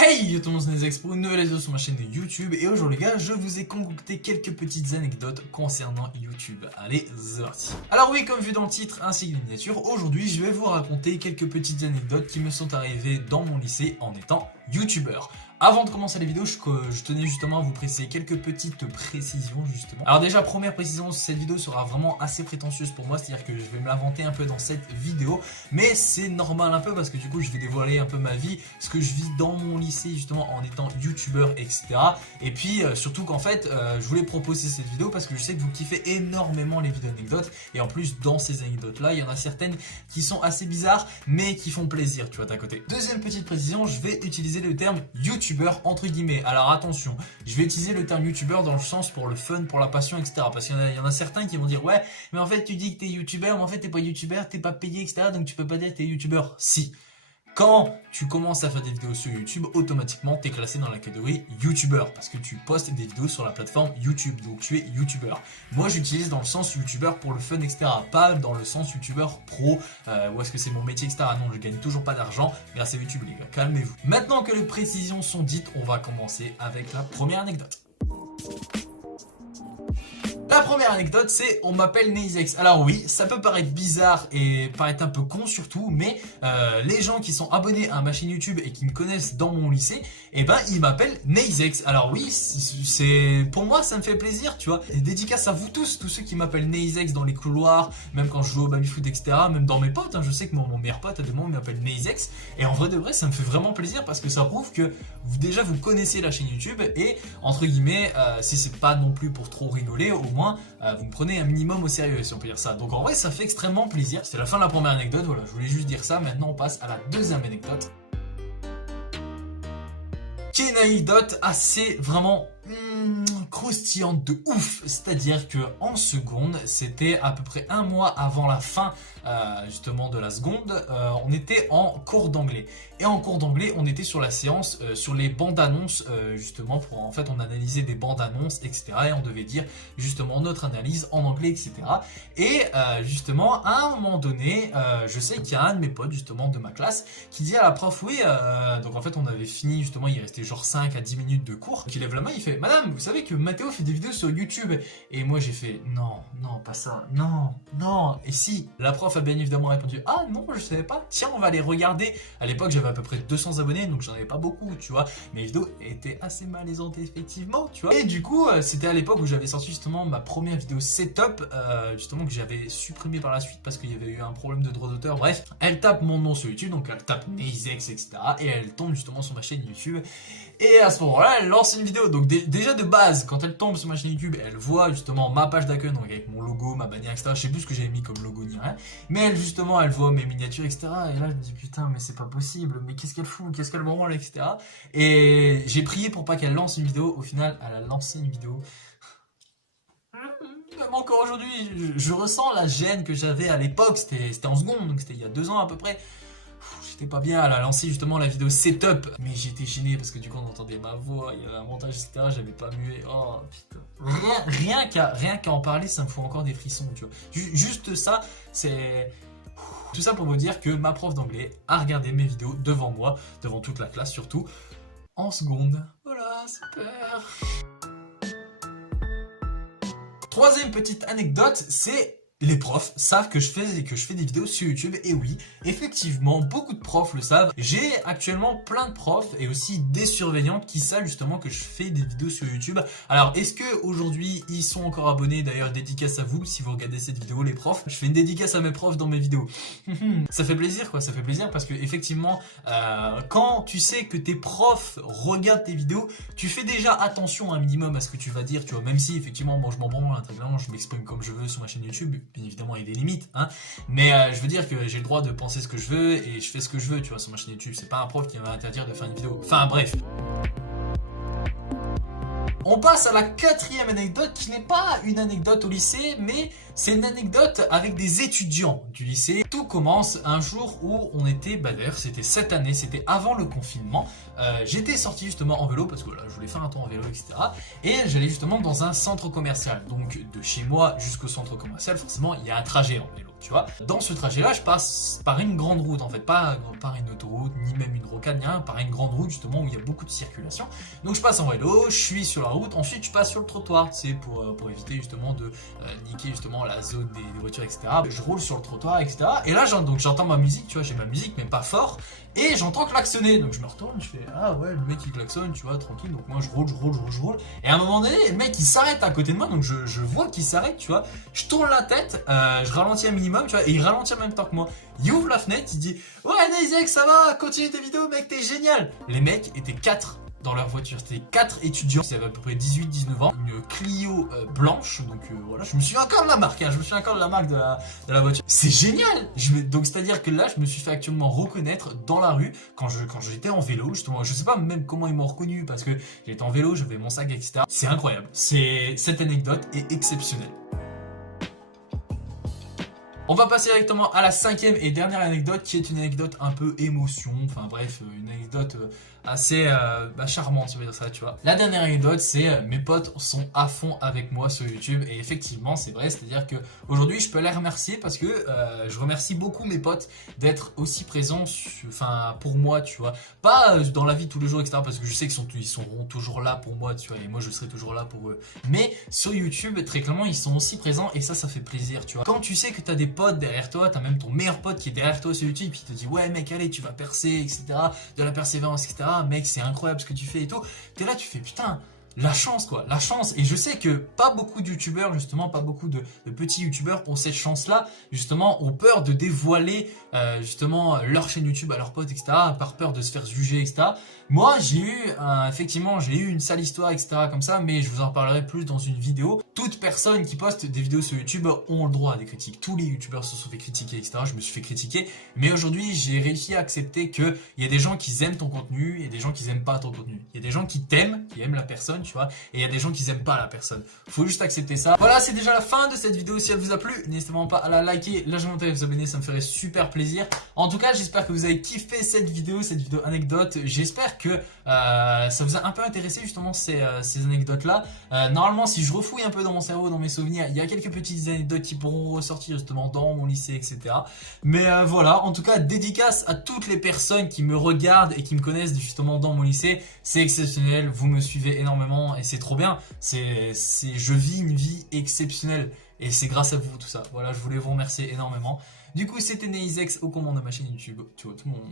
Hey tout le monde, c'est Nezex pour une nouvelle vidéo sur ma chaîne de YouTube. Et aujourd'hui les gars, je vous ai concocté quelques petites anecdotes concernant YouTube. Allez, c'est parti. Alors oui, comme vu dans le titre ainsi que la miniature, aujourd'hui je vais vous raconter quelques petites anecdotes qui me sont arrivées dans mon lycée en étant YouTubeur. Avant de commencer la vidéo, je tenais justement à vous préciser quelques petites précisions justement. Alors déjà, première précision, cette vidéo sera vraiment assez prétentieuse pour moi, c'est-à-dire que je vais me l'inventer un peu dans cette vidéo, mais c'est normal un peu parce que du coup je vais dévoiler un peu ma vie, ce que je vis dans mon lycée justement en étant youtubeur, etc. Et puis surtout qu'en fait, je voulais proposer cette vidéo parce que je sais que vous kiffez énormément les vidéos anecdotes, et en plus dans ces anecdotes là, il y en a certaines qui sont assez bizarres, mais qui font plaisir, tu vois, d'un côté. Deuxième petite précision, je vais utiliser le terme youtubeur entre guillemets. Alors attention, je vais utiliser le terme youtubeur dans le sens pour le fun, pour la passion, etc. Parce qu'il y en a certains qui vont dire ouais, mais en fait tu dis que t'es youtubeur, mais en fait t'es pas youtubeur, t'es pas payé, etc. Donc tu peux pas dire que t'es youtubeur. Si. Quand tu commences à faire des vidéos sur YouTube, automatiquement tu es classé dans la catégorie youtubeur parce que tu postes des vidéos sur la plateforme YouTube, donc tu es youtubeur. Moi j'utilise dans le sens youtubeur pour le fun, etc. Pas dans le sens youtubeur pro, ou est-ce que c'est mon métier, etc. Non, je gagne toujours pas d'argent grâce à YouTube les gars, calmez-vous. Maintenant que les précisions sont dites, on va commencer avec la première anecdote. La première anecdote, c'est on m'appelle Nezex. Alors oui, ça peut paraître bizarre et paraître un peu con surtout, mais les gens qui sont abonnés à ma chaîne YouTube et qui me connaissent dans mon lycée, eh ben ils m'appellent Nezex. Alors oui, c'est pour moi ça me fait plaisir, tu vois. Et dédicace à vous tous ceux qui m'appellent Nezex dans les couloirs, même quand je joue au baby-foot, etc. Même dans mes potes, hein, je sais que mon meilleur pote à des moments m'appelle Nezex. Et en vrai de vrai, ça me fait vraiment plaisir parce que ça prouve que déjà vous connaissez la chaîne YouTube et entre guillemets, si c'est pas non plus pour trop rigoler, au moins vous me prenez un minimum au sérieux si on peut dire ça. Donc en vrai ça fait extrêmement plaisir. C'était la fin de la première anecdote, voilà, je voulais juste dire ça. Maintenant on passe à la deuxième anecdote, qui est une anecdote assez vraiment croustillante de ouf. C'est-à-dire que en seconde, c'était à peu près un mois avant la fin justement de la seconde, on était en cours d'anglais. Et en cours d'anglais, on était sur la séance sur les bandes annonces justement pour, en fait on analysait des bandes annonces, etc. Et on devait dire justement notre analyse en anglais, etc. Et justement à un moment donné, je sais qu'il y a un de mes potes justement de ma classe qui dit à la prof oui, donc en fait on avait fini justement, il restait genre 5 à 10 minutes de cours, qui lève la main, il fait madame, vous savez que Mathéo fait des vidéos sur YouTube? Et moi j'ai fait non, non, pas ça, non, non. Et si, la prof a bien évidemment répondu ah non, je savais pas, tiens on va les regarder. À l'époque j'avais à peu près 200 abonnés, donc j'en avais pas beaucoup, tu vois. Mes vidéos étaient assez malaisantes effectivement, tu vois. Et du coup c'était à l'époque où j'avais sorti justement ma première vidéo setup, justement que j'avais supprimé par la suite parce qu'il y avait eu un problème de droit d'auteur. Bref, elle tape mon nom sur YouTube, donc elle tape Nezex, etc. Et elle tombe justement sur ma chaîne YouTube. Et à ce moment-là, elle lance une vidéo. Donc déjà de base, quand elle tombe sur ma chaîne YouTube, elle voit justement ma page d'accueil, donc avec mon logo, ma bannière, etc. Je sais plus ce que j'avais mis comme logo ni rien. Mais elle justement, elle voit mes miniatures, etc. Et là, je me dis putain, mais c'est pas possible. Mais qu'est-ce qu'elle fout? Qu'est-ce qu'elle branle, etc. Et j'ai prié pour pas qu'elle lance une vidéo. Au final, elle a lancé une vidéo. Même encore aujourd'hui, je ressens la gêne que j'avais à l'époque. C'était en seconde, donc c'était il y a 2 ans à peu près. J'étais pas bien, elle a lancé justement la vidéo setup, mais j'étais gêné parce que du coup on entendait ma voix, il y avait un montage, etc. J'avais pas mué. Oh putain. Rien qu'à en parler, ça me fout encore des frissons, tu vois. Juste ça, c'est. Tout ça pour vous dire que ma prof d'anglais a regardé mes vidéos devant moi, devant toute la classe surtout, en seconde. Voilà, super. Troisième petite anecdote, c'est les profs savent que je fais des vidéos sur YouTube. Et oui, effectivement, beaucoup de profs le savent. J'ai actuellement plein de profs et aussi des surveillantes qui savent justement que je fais des vidéos sur YouTube. Alors, est-ce que aujourd'hui ils sont encore abonnés? D'ailleurs, dédicace à vous si vous regardez cette vidéo, les profs. Je fais une dédicace à mes profs dans mes vidéos. Ça fait plaisir, quoi. Ça fait plaisir parce que effectivement, quand tu sais que tes profs regardent tes vidéos, tu fais déjà attention un minimum à ce que tu vas dire, tu vois. Même si effectivement, moi je m'en branle intégralement, je m'exprime comme je veux sur ma chaîne YouTube. Bien évidemment il y a des limites, hein. Mais je veux dire que j'ai le droit de penser ce que je veux et je fais ce que je veux, tu vois, sur ma chaîne YouTube. C'est pas un prof qui va m'interdire de faire une vidéo. Enfin bref. On passe à la quatrième anecdote qui n'est pas une anecdote au lycée, mais c'est une anecdote avec des étudiants du lycée. Tout commence un jour où on était, d'ailleurs c'était cette année, c'était avant le confinement. J'étais sorti justement en vélo parce que voilà, je voulais faire un tour en vélo, etc. Et j'allais justement dans un centre commercial. Donc de chez moi jusqu'au centre commercial, forcément il y a un trajet en vélo. tu vois. Dans ce trajet-là, je passe par une grande route, en fait, pas par une autoroute, ni même une rocade, ni rien, par une grande route, justement, où il y a beaucoup de circulation. Donc je passe en vélo, je suis sur la route, ensuite je passe sur le trottoir, c'est pour éviter justement de niquer justement la zone des voitures, etc. Je roule sur le trottoir, etc. Et là, j'entends ma musique, tu vois, j'ai ma musique, mais pas fort, et j'entends klaxonner. Donc je me retourne, je fais, ah ouais, le mec il klaxonne, tu vois, tranquille. Donc moi je roule. Et à un moment donné, le mec il s'arrête à côté de moi, donc je vois qu'il s'arrête, tu vois. Je tourne la tête, je ralentis un minimum, tu vois, et il ralentit en même temps que moi. Il ouvre la fenêtre, il dit, ouais, Neizek, ça va, continue tes vidéos, mec, t'es génial. Les mecs étaient 4 dans leur voiture, c'était 4 étudiants, ils avaient à peu près 18-19 ans, une Clio blanche, donc voilà, je me souviens encore de la marque, hein, je me souviens encore de la marque de la voiture. C'est génial. Donc c'est à dire que là, je me suis fait actuellement reconnaître dans la rue quand j'étais en vélo, justement, je sais pas même comment ils m'ont reconnu, parce que j'étais en vélo, j'avais mon sac, etc. C'est incroyable, cette anecdote est exceptionnelle. On va passer directement à la 5e et dernière anecdote, qui est une anecdote un peu émotion, enfin bref, une anecdote assez charmante, si on va dire ça, tu vois. La dernière anecdote, c'est mes potes sont à fond avec moi sur YouTube, et effectivement, c'est vrai, c'est-à-dire que aujourd'hui, je peux les remercier parce que je remercie beaucoup mes potes d'être aussi présents, pour moi, tu vois. Pas dans la vie de tous les jours, etc., parce que je sais qu'ils seront toujours là pour moi, tu vois, et moi, je serai toujours là pour eux. Mais sur YouTube, très clairement, ils sont aussi présents, et ça fait plaisir, tu vois. Quand tu sais que t'as des potes derrière toi, t'as même ton meilleur pote qui est derrière toi sur YouTube, qui te dit ouais mec allez tu vas percer, etc., de la persévérance, etc., mec c'est incroyable ce que tu fais et tout, t'es là tu fais putain, la chance quoi, la chance. Et je sais que pas beaucoup de youtubeurs, justement, pas beaucoup de petits youtubeurs ont cette chance là, justement, ont peur de dévoiler justement leur chaîne YouTube à leurs potes, etc., par peur de se faire juger, etc. Moi j'ai eu effectivement j'ai eu une sale histoire, etc., comme ça, mais je vous en parlerai plus dans une vidéo. Toute personne qui poste des vidéos sur YouTube ont le droit à des critiques, tous les youtubeurs se sont fait critiquer, etc., je me suis fait critiquer, mais aujourd'hui j'ai réussi à accepter que il y a des gens qui aiment ton contenu, il y a des gens qui aiment pas ton contenu, il y a des gens qui t'aiment, qui aiment la personne, tu vois, et il y a des gens qui aiment pas la personne. Faut juste accepter ça. Voilà, c'est déjà la fin de cette vidéo. Si elle vous a plu, n'hésitez vraiment pas à la liker, la commenter et à vous abonner, ça me ferait super plaisir. En tout cas, j'espère que vous avez kiffé cette vidéo anecdote. J'espère que ça vous a un peu intéressé justement ces anecdotes là. Normalement, si je refouille un peu dans mon cerveau, dans mes souvenirs, il y a quelques petites anecdotes qui pourront ressortir justement dans mon lycée, etc. Mais voilà, en tout cas, dédicace à toutes les personnes qui me regardent et qui me connaissent justement dans mon lycée. C'est exceptionnel, vous me suivez énormément et c'est trop bien. Je vis une vie exceptionnelle et c'est grâce à vous tout ça. Voilà, je voulais vous remercier énormément. Du coup, c'était Neizek aux commandes de ma chaîne YouTube. Tu vois, tout le monde.